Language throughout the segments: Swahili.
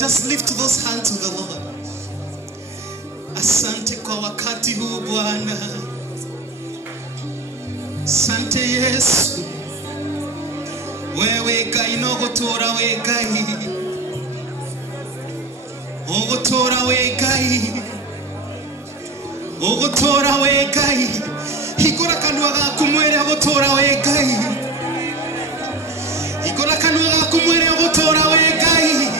Just lift those hands to the Lord. Asante kwa wakati huu Bwana. Asante Yesu. Wewe Ngai no gutura we Ngai. Ogutura we Ngai. Ogutura we Ngai. Hikora kanua gaku mwere ogutura we Ngai. Hikora kanua gaku mwere ogutura we Ngai.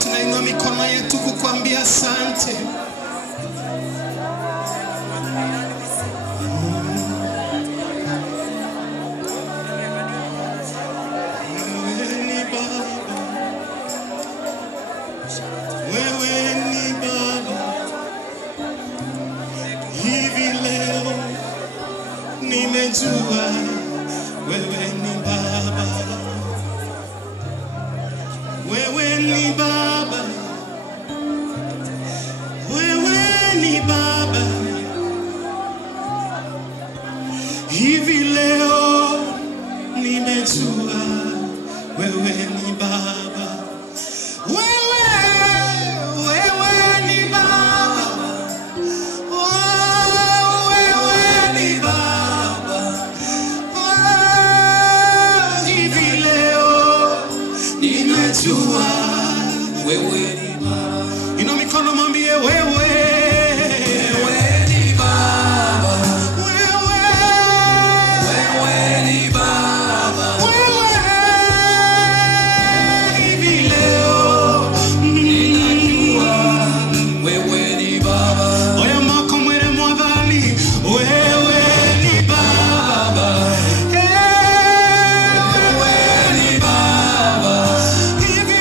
Tunainua mikono yetu kukuambia asante. Wewe ni Baba. Hivi leo nimejua wewe ni Baba. Wewe ni Baba. Wewe ni Baba. Hivi leo nimejua wewe ni Baba. Wewe ni Baba. Oh, wewe ni Baba. Oh, hivi leo nimejua wewe ni Baba. Inua mikono mwambie wewe ni Baba. Wewe ni Baba. Hivi leo ninajua wewe ni Baba. Oya mako mwere mwadhani wewe ni Baba. Wewe ni Baba. Hivi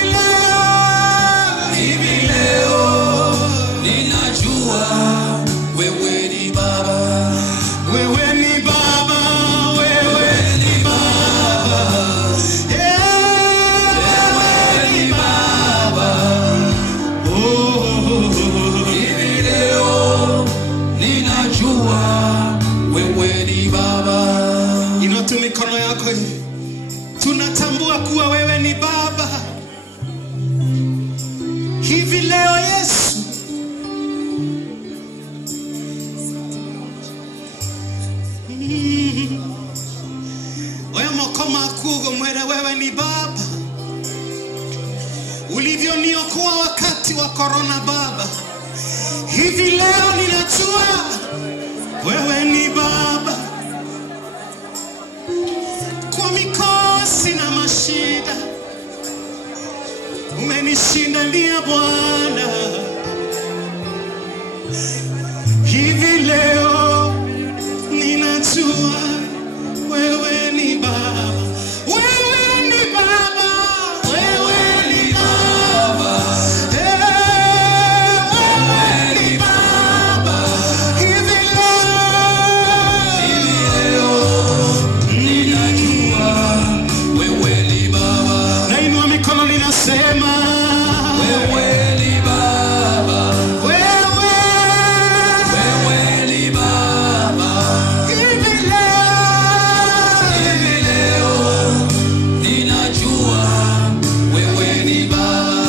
leo ninajua wewe ni Baba. Wewe ni Baba. Wewe ni Baba. Wewe ni Baba. Oh, hivi leo ninajua wewe ni Baba. Inua tu mikono yako hii. Tunatambua kuwa wewe ni Baba. Hivi leo Yesu oya mokoma kugo mwere wewe ni Baba. Ulivyoniokoa wakati wa corona Baba. Hivi leo ninajua wewe ni Baba. Kwa mikosi na mashida umenishinda ndia Bwana. Hivi leo ninajua wewe ni Baba. Wewe ni Baba. Wewe ni Baba. Wewe ni Baba. Hivi leo ninajua wewe ni Baba. Nainua mikono ninasema wewe ni Baba. Wewe ni Baba. Hivi leo ninajua wewe ni Baba.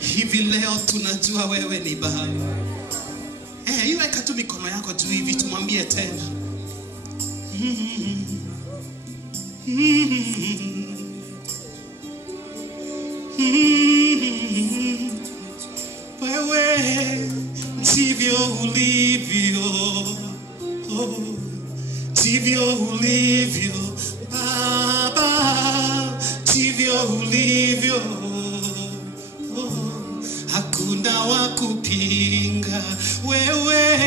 Hivi leo tunajua wewe ni Baba. Iweka tu mikono yako juu hivi tumwambie tena. Wewe ndivyo ulivyo, ndivyo ulivyo Baba, ndivyo ulivyo, hakuna wa kupinga. Wewe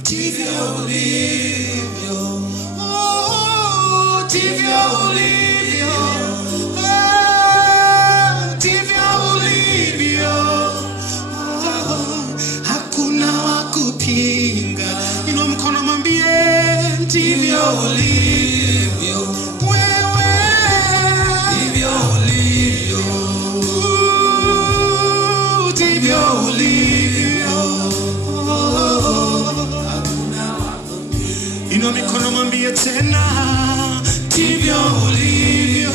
ndivyo ulivyo, ndivyo ulivyo, ndivyo ulivyo, hakuna wa kupinga. Inua mkono mwambie ndivyo ulivyo. Wewe ndivyo ulivyo, ndivyo ulivyo, hakuna wa kupinga. Inua mikono mwambie tena ndivyo ulivyo,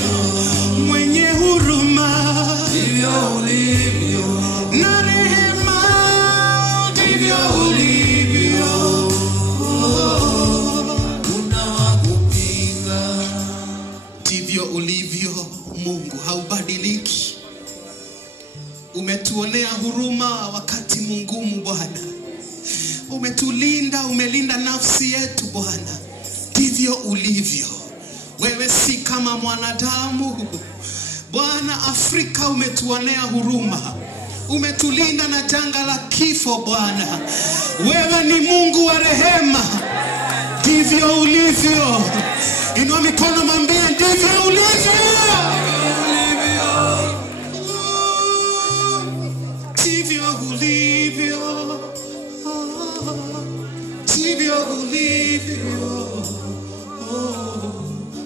mwenye huruma ndivyo ulivyo, na rehema ndivyo ulivyo, hakuna wa kupinga. Ndivyo ulivyo Mungu, haubadiliki. Umetuonea huruma wakati mgumu Bwana. Umetulinda, umelinda nafsi yetu Bwana. Ndivyo ulivyo. Wewe si kama mwanadamu Bwana. Afrika umetuonea huruma, umetulinda na janga la kifo Bwana. Wewe ni Mungu wa rehema. Ndivyo ulivyo. Inua mikono mwambie ndivyo ulivyo. Ndivyo ulivyo, ndivyo ulivyo,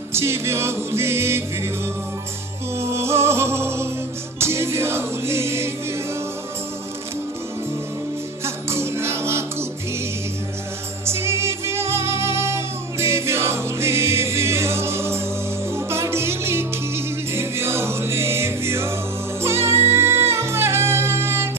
ndivyo ulivyo, ndivyo ulivyo.